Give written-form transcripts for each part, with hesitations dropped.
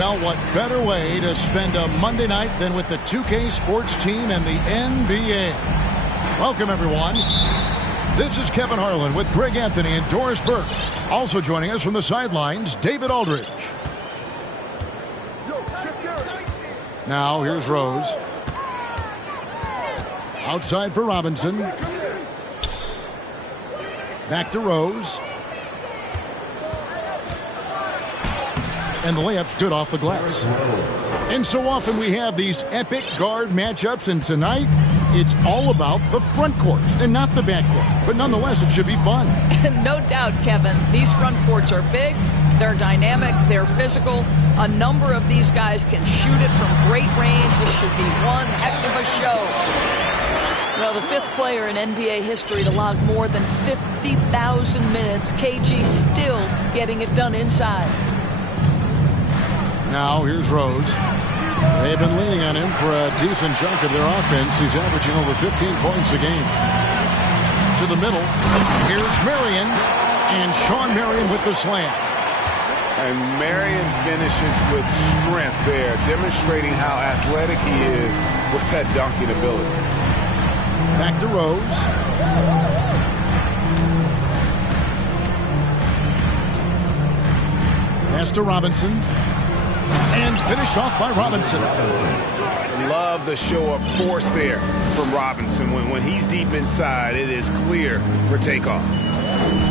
Well, what better way to spend a Monday night than with the 2K sports team and the NBA? Welcome, everyone. This is Kevin Harlan with Greg Anthony and Doris Burke. Also joining us from the sidelines, David Aldridge. Now, here's Rose. Outside for Robinson. Back to Rose. And the layup's good off the glass. And so often we have these epic guard matchups, and tonight it's all about the front courts and not the back court. But nonetheless, it should be fun. No doubt, Kevin. These front courts are big, they're dynamic, they're physical. A number of these guys can shoot it from great range. This should be one heck of a show. Well, the fifth player in NBA history to log more than 50,000 minutes. KG still getting it done inside. Now here's Rose. They've been leaning on him for a decent chunk of their offense. He's averaging over 15 points a game. To the middle. Here's Marion. And Sean Marion with the slam. And Marion finishes with strength there, demonstrating how athletic he is with that dunking ability. Back to Rose. Pass to Robinson. And finished off by Robinson. Love the show of force there from Robinson. When he's deep inside, it is clear for takeoff.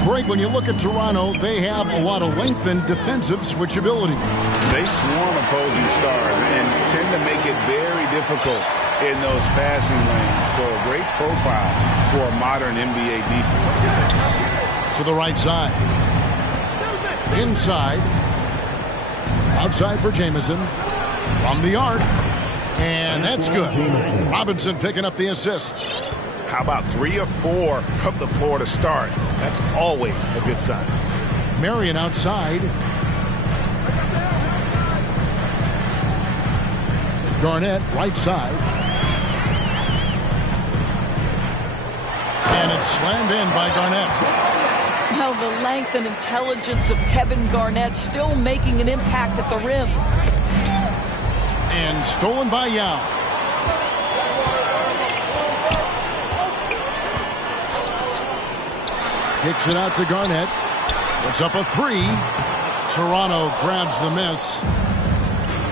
Greg, when you look at Toronto, they have a lot of length and defensive switchability. They swarm opposing stars and tend to make it very difficult in those passing lanes. So a great profile for a modern NBA defense. To the right side. Inside. Outside for Jamison. From the arc. And that's good. Robinson picking up the assist. How about 3 or 4 from the floor to start? That's always a good sign. Marion outside. Garnett right side. And it's slammed in by Garnett. Well, the length and intelligence of Kevin Garnett still making an impact at the rim. And stolen by Yao. Kicks it out to Garnett. It's up a 3. Toronto grabs the miss.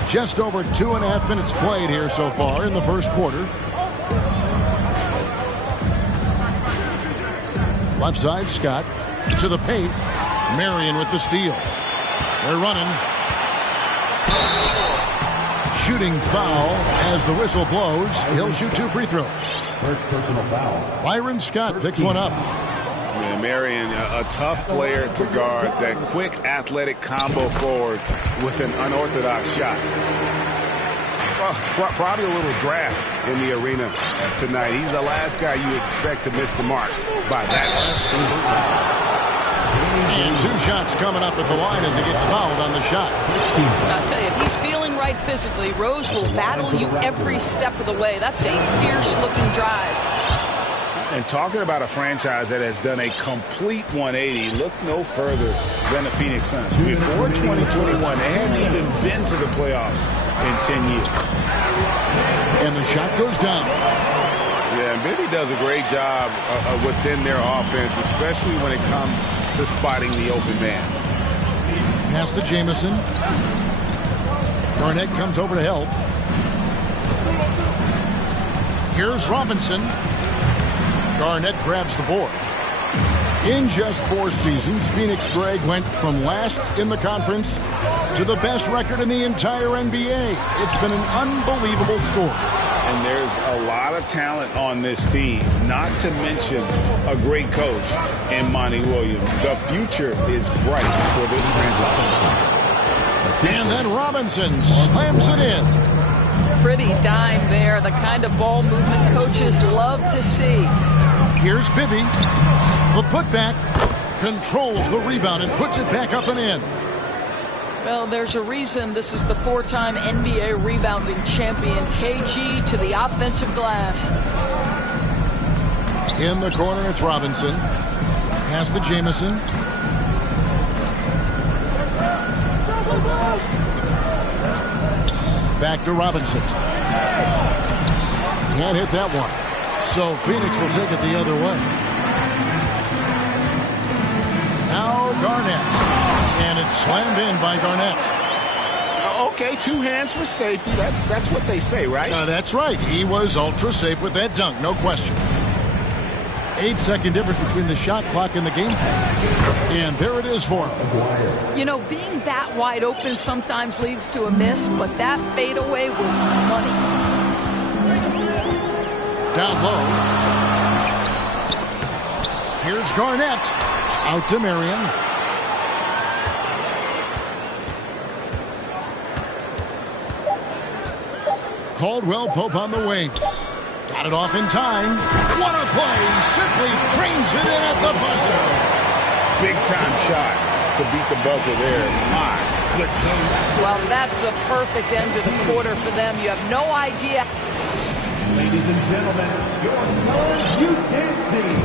Just over 2.5 minutes played here so far in the first quarter. Left side, Scott. To the paint. Marion with the steal. They're running. Shooting foul as the whistle blows. He'll shoot 2 free throws. First personal foul. Byron Scott picks one up. Yeah, Marion, a tough player to guard. That quick athletic combo forward with an unorthodox shot. Well, probably a little draft in the arena tonight. He's the last guy you expect to miss the mark by that. And 2 shots coming up at the line as he gets fouled on the shot. I'll tell you, if he's feeling right physically, Rose will battle you every step of the way. That's a fierce-looking drive. And talking about a franchise that has done a complete 180, look no further than the Phoenix Suns. Before 2021, they hadn't even been to the playoffs in 10 years. And the shot goes down. Yeah, and Bibby does a great job within their offense, especially when it comes to spotting the open man. Pass to Jamison. Garnett comes over to help. Here's Robinson. Garnett grabs the board. In just 4 seasons, Phoenix, Greg, went from last in the conference to the best record in the entire NBA. It's been an unbelievable story. And there's a lot of talent on this team, not to mention a great coach in Monty Williams. The future is bright for this franchise. And then Robinson slams it in. Pretty dime there, the kind of ball movement coaches love to see. Here's Bibby. The putback controls the rebound and puts it back up and in. Well, there's a reason this is the 4-time NBA rebounding champion. KG to the offensive glass. In the corner, it's Robinson. Pass to Jamison. Back to Robinson. Can't hit that one. So Phoenix will take it the other way. Now Garnett. And it's slammed in by Garnett. Okay, 2 hands for safety. That's what they say, right? That's right. He was ultra safe with that dunk, no question. 8-second difference between the shot clock and the game. And there it is for him. You know, being that wide open sometimes leads to a miss, but that fadeaway was money. Down low. Here's Garnett. Out to Marion. Caldwell Pope on the wing. Got it off in time. What a play. Simply drains it in at the buzzer. Big time shot to beat the buzzer there. My goodness. Well, that's a perfect end to the quarter for them. You have no idea. Ladies and gentlemen, your Suns Youth Dance Team.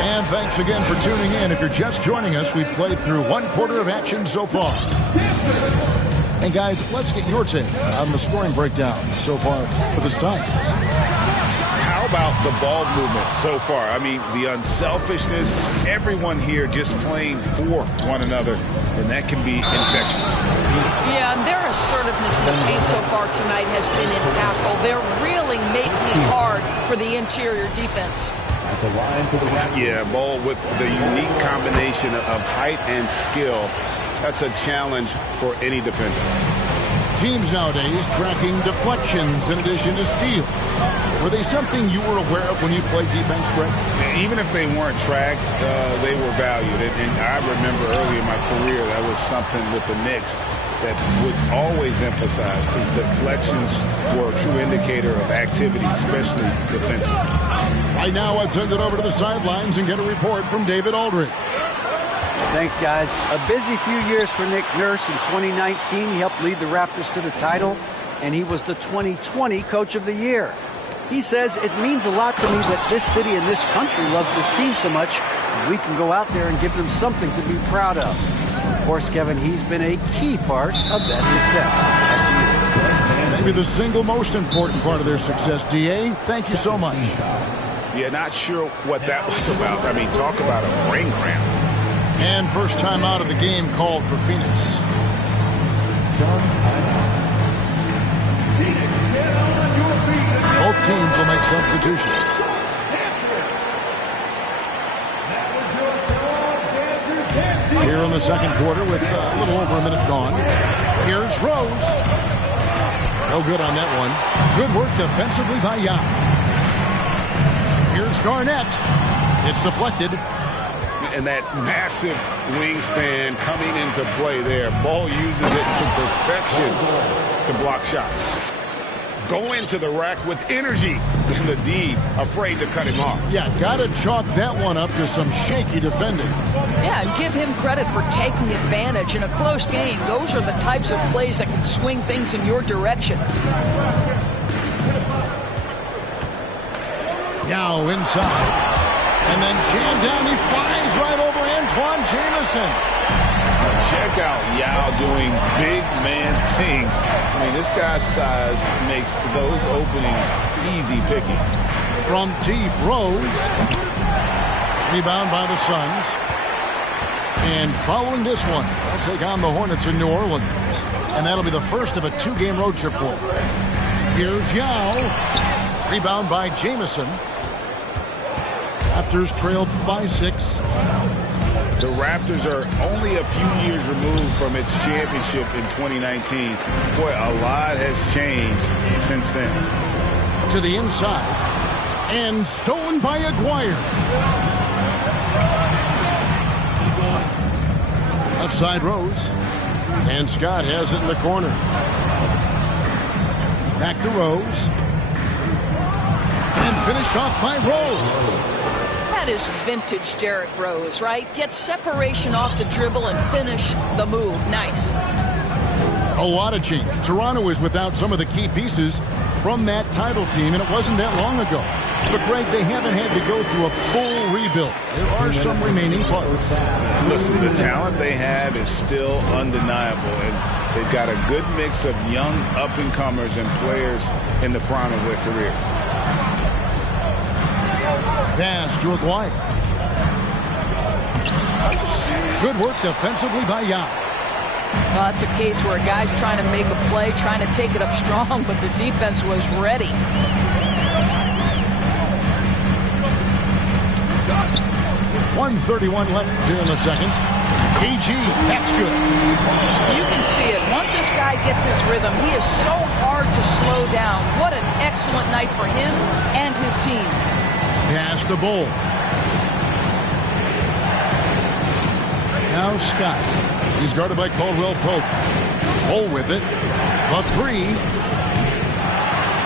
And thanks again for tuning in. If you're just joining us, we've played through 1 quarter of action so far. And guys, let's get your take on the scoring breakdown so far for the Suns. How about the ball movement so far? I mean, the unselfishness, everyone here just playing for one another, and that can be infectious. Yeah, and their assertiveness in the paint so far tonight has been impactful. They're really making it hard for the interior defense. Yeah, ball with the unique combination of height and skill. That's a challenge for any defender. Teams nowadays tracking deflections in addition to steals. Were they something you were aware of when you played defense, Greg? Even if they weren't tracked, they were valued. And I remember early in my career, that was something with the Knicks that would always emphasize, because deflections were a true indicator of activity, especially defensively. Right now, let's send it over to the sidelines and get a report from David Aldridge. Thanks, guys. A busy few years for Nick Nurse. In 2019, he helped lead the Raptors to the title, and he was the 2020 Coach of the Year. He says, it means a lot to me that this city and this country loves this team so much, and we can go out there and give them something to be proud of. Of course, Kevin, he's been a key part of that success. Back to you. Maybe the single most important part of their success, D.A. Thank you so much. Yeah, not sure what that was about. I mean, talk about a brain cramp. And first time out of the game called for Phoenix. Both teams will make substitutions. Here in the second quarter with a little over a minute gone. Here's Rose. No good on that one. Good work defensively by Yao. Here's Garnett. It's deflected. And that massive wingspan coming into play there. Ball uses it to perfection to block shots. Go into the rack with energy. And the D afraid to cut him off. Yeah, got to chalk that one up to some shaky defending. Yeah, and give him credit for taking advantage in a close game. Those are the types of plays that can swing things in your direction. Yao inside. And then jammed down. He flies right over Antoine Jamison. Check out Yao doing big man things. I mean, this guy's size makes those openings easy picking. From deep, Rose. Rebound by the Suns. And following this one, they'll take on the Hornets in New Orleans. And that'll be the first of a two-game road trip for them. Here's Yao. Rebound by Jamison. Raptors trailed by 6. The Raptors are only a few years removed from its championship in 2019. Boy, a lot has changed since then. To the inside. And stolen by Aguirre. Left side Rose. And Scott has it in the corner. Back to Rose. And finished off by Rose. That is vintage Derrick Rose, right? Get separation off the dribble and finish the move. Nice. A lot of change. Toronto is without some of the key pieces from that title team, and it wasn't that long ago. But, Greg, they haven't had to go through a full rebuild. There are some remaining parts. Listen, the talent they have is still undeniable, and they've got a good mix of young up-and-comers and players in the prime of their career. Pass to Aguirre. Good work defensively by Yao. Well, that's a case where a guy's trying to make a play, trying to take it up strong, but the defense was ready. .131 left here in the second. AG, that's good. You can see it. Once this guy gets his rhythm, he is so hard to slow down. What an excellent night for him and his team. Pass to Bull. Now Scott. He's guarded by Caldwell Pope. Bull with it. A 3.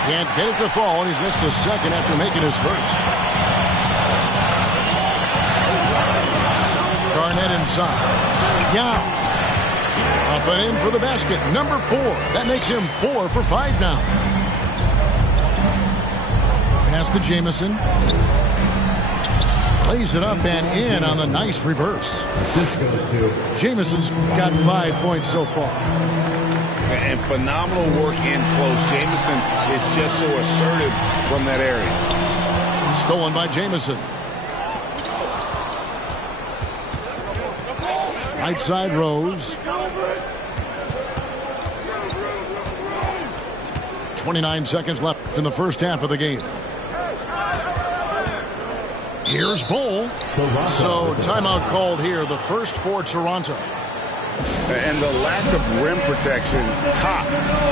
Can't get it to fall, and he's missed the second after making his first. Garnett inside. Yao. Up and in for the basket. Number 4. That makes him 4 for 5 now. Pass to Jamison. Plays it up and in on the nice reverse. Jamison's got 5 points so far. And phenomenal work in close. Jamison is just so assertive from that area. Stolen by Jamison. Right side Rose. 29 seconds left in the first half of the game. Here's Bull. So timeout called here, the first for Toronto. And the lack of rim protection, top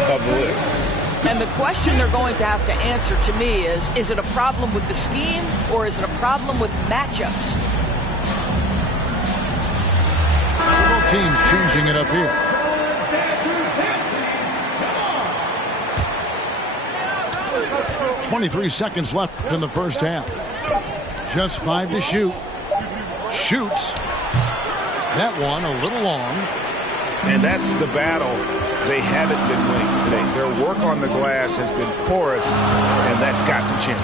of the list. And the question they're going to have to answer to me is it a problem with the scheme or is it a problem with matchups? Several teams changing it up here. 23 seconds left in the first half. Just 5 to shoot. Shoots. That one a little long. And that's the battle they haven't been winning today. Their work on the glass has been porous, and that's got to change.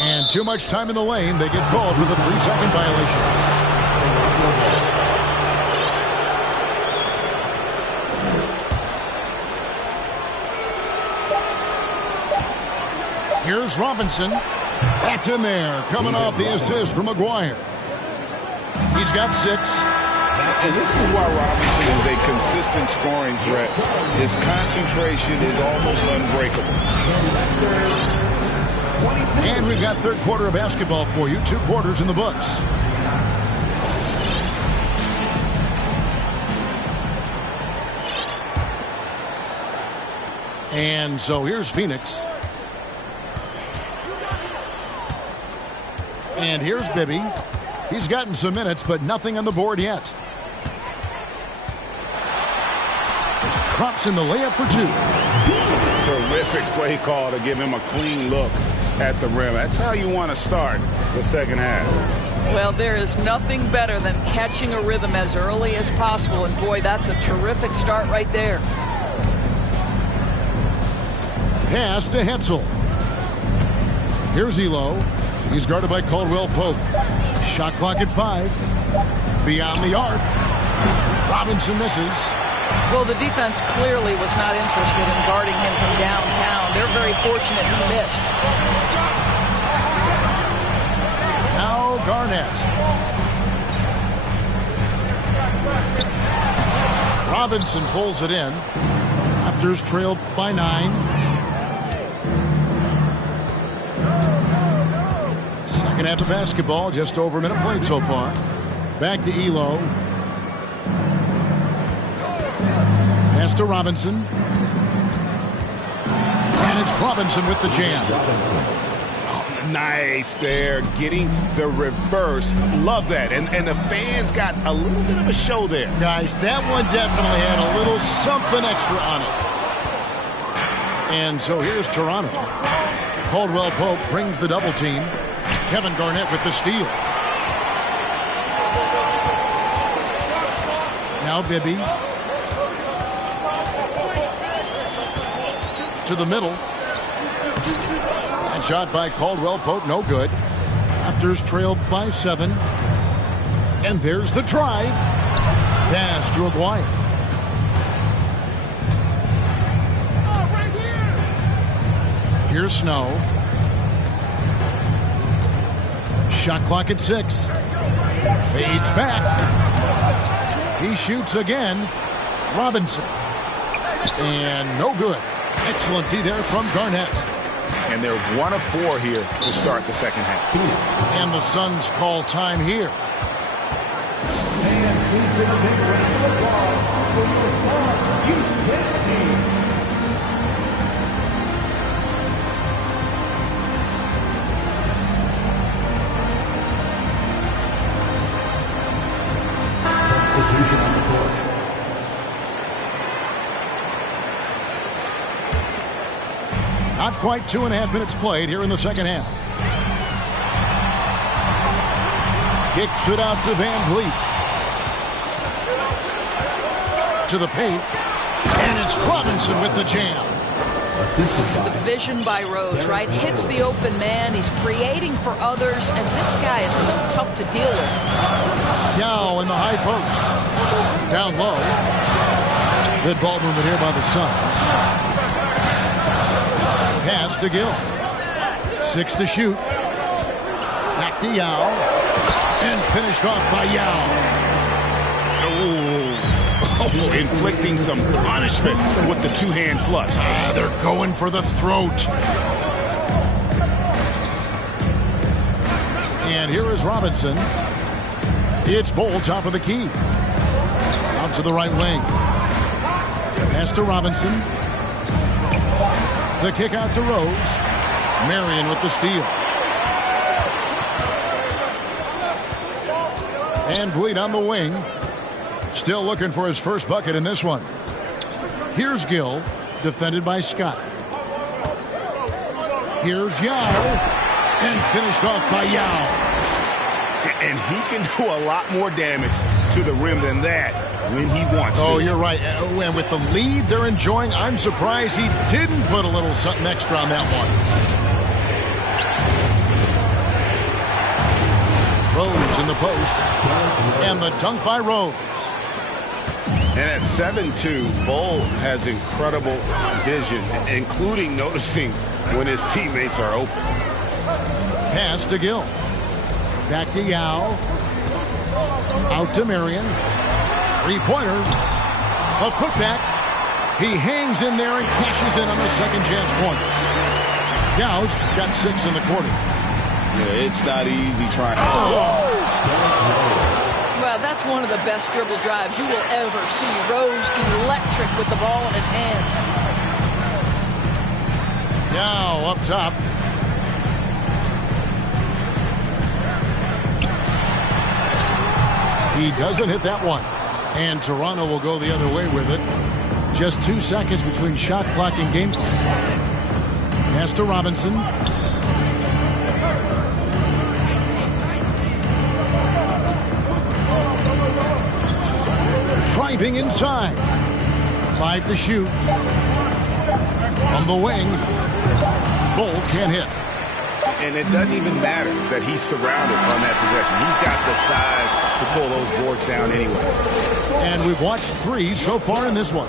And too much time in the lane. They get called for the 3-second violation. Here's Robinson. That's in there. Coming off the assist from McGuire. He's got 6. And this is why Robinson is a consistent scoring threat. His concentration is almost unbreakable. And we've got third quarter of basketball for you. 2 quarters in the books. And so here's Phoenix. And here's Bibby. He's gotten some minutes, but nothing on the board yet. Drops in the layup for 2. Terrific play call to give him a clean look at the rim. That's how you want to start the second half. Well, there is nothing better than catching a rhythm as early as possible. And, boy, that's a terrific start right there. Pass to Hetzel. Here's Elo. He's guarded by Caldwell Pope. Shot clock at 5. Beyond the arc. Robinson misses. Well, the defense clearly was not interested in guarding him from downtown. They're very fortunate he missed. Now Garnett. Robinson pulls it in. Raptors trailed by 9. Second half of basketball, just over a minute played so far. Back to Elo. Pass to Robinson. And it's Robinson with the jam. Oh, nice there, getting the reverse. Love that. And the fans got a little bit of a show there. Guys, that one definitely had a little something extra on it. And so here's Toronto. Caldwell Pope brings the double team. Kevin Garnett with the steal. Now Bibby. To the middle. And shot by Caldwell Pope, no good. Raptors trailed by 7. And there's the drive. Pass to Aguirre. Here's Snow. Shot clock at 6. Fades back. He shoots again. Robinson. And no good. Excellent D there from Garnett. And they're 1 of 4 here to start the second half. And the Suns call time here. And please give a big round of applause for your Suns U.K. team. Substitution on the court. Not quite 2.5 minutes played here in the second half. Kicks it out to Van Vliet. To the paint. And it's Robinson with the jam. The vision by Rose, right? Hits the open man. He's creating for others. And this guy is so tough to deal with. Yao in the high post. Down low. Good ball movement here by the Suns. Pass to Gill. 6 to shoot. Back to Yao. And finished off by Yao. Oh, inflicting some punishment with the two-hand flush. They're going for the throat. And here is Robinson. It's Bull, top of the key. Out to the right wing. Pass to Robinson. The kick out to Rose. Marion with the steal. And Vliet on the wing. Still looking for his first bucket in this one. Here's Gill, defended by Scott. Here's Yao. And finished off by Yao. And he can do a lot more damage to the rim than that when he wants to. Oh, you're right. And with the lead they're enjoying, I'm surprised he didn't put a little something extra on that one. Rose in the post. And the dunk by Rose. And at 7'2", Bull has incredible vision, including noticing when his teammates are open. Pass to Gill. Back to Yao. Out to Marion. Three-pointer. A putback. He hangs in there and cashes in on the second chance points. Yao's got 6 in the quarter. Yeah, it's not easy trying. Well, that's one of the best dribble drives you will ever see. Rose electric with the ball in his hands. Yao up top. He doesn't hit that one. And Toronto will go the other way with it. Just 2 seconds between shot clock and game clock. Pass to Robinson. Driving inside. 5 to shoot. From the wing. Bull can't hit. And it doesn't even matter that he's surrounded on that possession. He's got the size to pull those boards down anyway. And we've watched 3 so far in this one.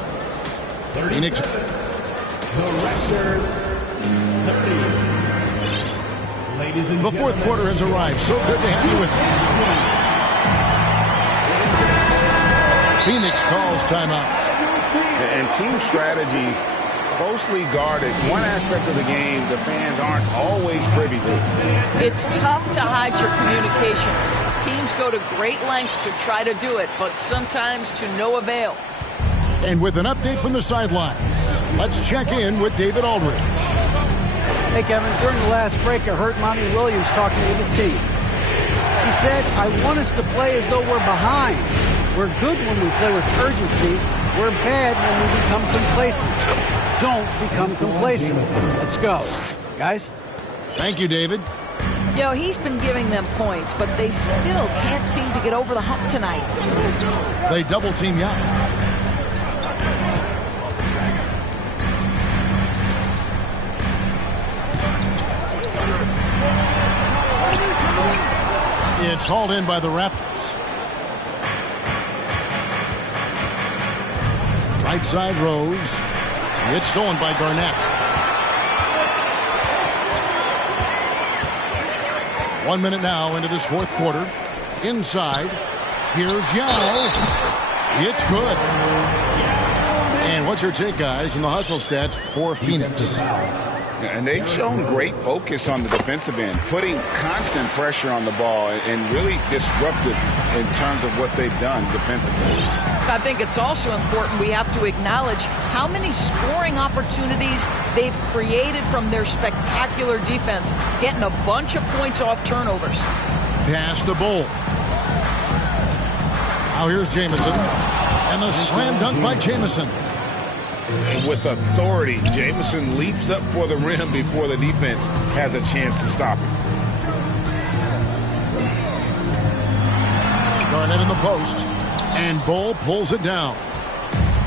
Phoenix. The record 30. Ladies and The fourth quarter has arrived. So good to have you with us. Phoenix calls timeout. And team strategies closely guarded. One aspect of the game the fans aren't always privy to. It's tough to hide your communications. Teams go to great lengths to try to do it, but sometimes to no avail. And with an update from the sidelines, let's check in with David Aldridge. Hey, Kevin, during the last break, I heard Monty Williams talking with his team. He said, I want us to play as though we're behind. We're good when we play with urgency. We're bad when we become complacent. Don't become complacent. Let's go. Guys? Thank you, David. You know, he's been giving them points, but they still can't seem to get over the hump tonight. They double team Yao. It's hauled in by the Raptors. Right side Rose. It's stolen by Garnett. 1 minute now into this fourth quarter. Inside. Here's Yao. It's good. And what's your take, guys, in the hustle stats for Phoenix? And they've shown great focus on the defensive end, putting constant pressure on the ball and really disruptive in terms of what they've done defensively. I think it's also important we have to acknowledge how many scoring opportunities they've created from their spectacular defense, getting a bunch of points off turnovers. Pass to Bull. Now here's Jamison. And the slam dunk by Jamison. With authority, Jamison leaps up for the rim before the defense has a chance to stop him. Garnett in the post. And Bull pulls it down.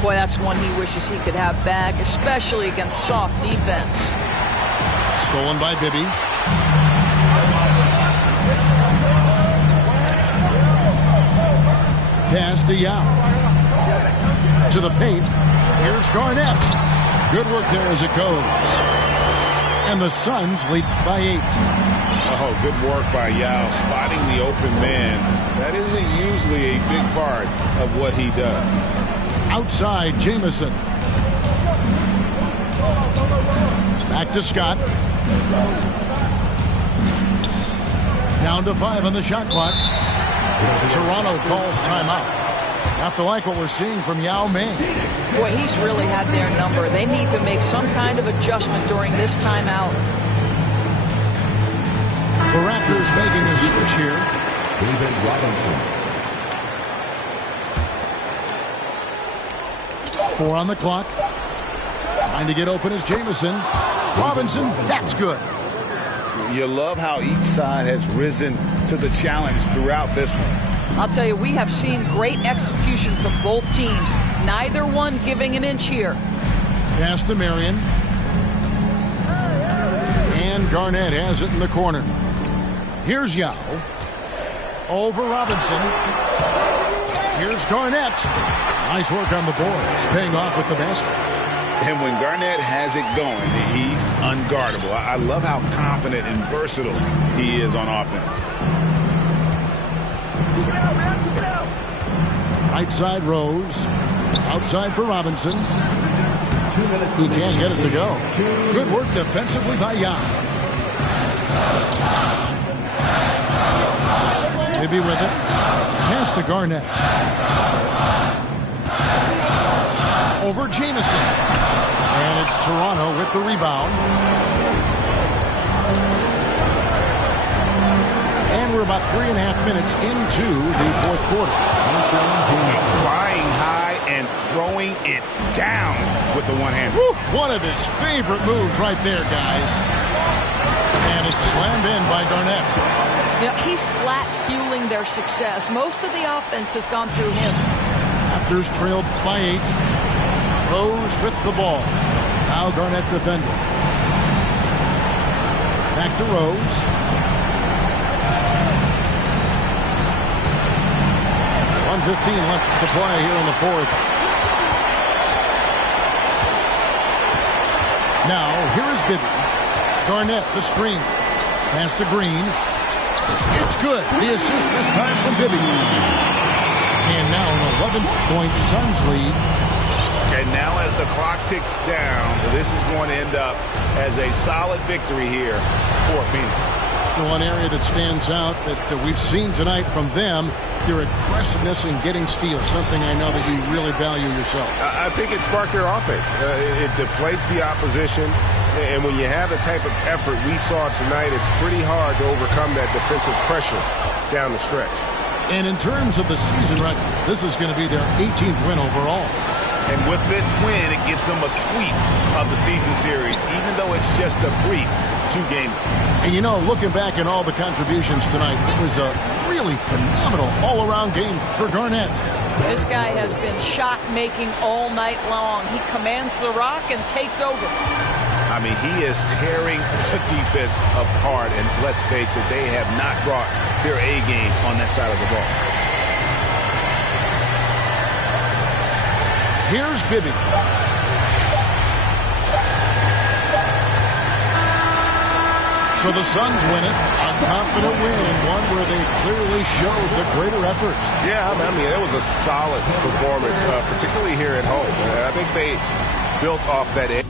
Boy, that's one he wishes he could have back, especially against soft defense. Stolen by Bibby. Pass to Yao. To the paint. Here's Garnett. Good work there as it goes. And the Suns lead by 8. Oh, good work by Yao, spotting the open man. That isn't usually a big part of what he does. Outside, Jamison. Back to Scott. Down to 5 on the shot clock. Toronto calls timeout. Have to like what we're seeing from Yao Ming. Boy, he's really had their number. They need to make some kind of adjustment during this timeout. The Raptors making a switch here. David Robinson. 4 on the clock. Trying to get open is Jamison. Robinson, that's good. You love how each side has risen to the challenge throughout this one. I'll tell you, we have seen great execution from both teams. Neither one giving an inch here. Pass to Marion. And Garnett has it in the corner. Here's Yao. Over Robinson. Here's Garnett. Nice work on the boards. Paying off with the basket. And when Garnett has it going, he's unguardable. I love how confident and versatile he is on offense. Right side Rose. Outside for Robinson. He can't get it to go. Good work defensively by Yao. Maybe with it. Pass to Garnett. Over Jamison. And it's Toronto with the rebound. And we're about 3.5 minutes into the fourth quarter. Flying high and throwing it down with the one-hand. One of his favorite moves right there, guys. And it's slammed in by Garnett. You know, he's flat fueling their success. Most of the offense has gone through him. Raptors trailed by 8. Rose with the ball. Now Garnett defending. Back to Rose. .115 left to play here in the fourth. Now, here is Bibby. Garnett, the screen. Pass to Green. It's good. The assist this time from Bibby. And now an 11-point Suns lead. And now as the clock ticks down, this is going to end up as a solid victory here for Phoenix. The one area that stands out that we've seen tonight from them, their aggressiveness in getting steals, something I know that you really value yourself. I think it sparked their offense. It deflates the opposition, and when you have the type of effort we saw tonight, it's pretty hard to overcome that defensive pressure down the stretch. And in terms of the season record, this is going to be their 18th win overall. And with this win, it gives them a sweep of the season series, even though it's just a brief 2-game. And you know, looking back at all the contributions tonight, it was a really phenomenal all-around game for Garnett. This guy has been shot-making all night long. He commands the rock and takes over. I mean, he is tearing the defense apart. And let's face it, they have not brought their A game on that side of the ball. Here's Bibby. So the Suns win it. A confident win, one where they clearly showed the greater effort. Yeah, I mean, it was a solid performance, particularly here at home. I think they built off that edge.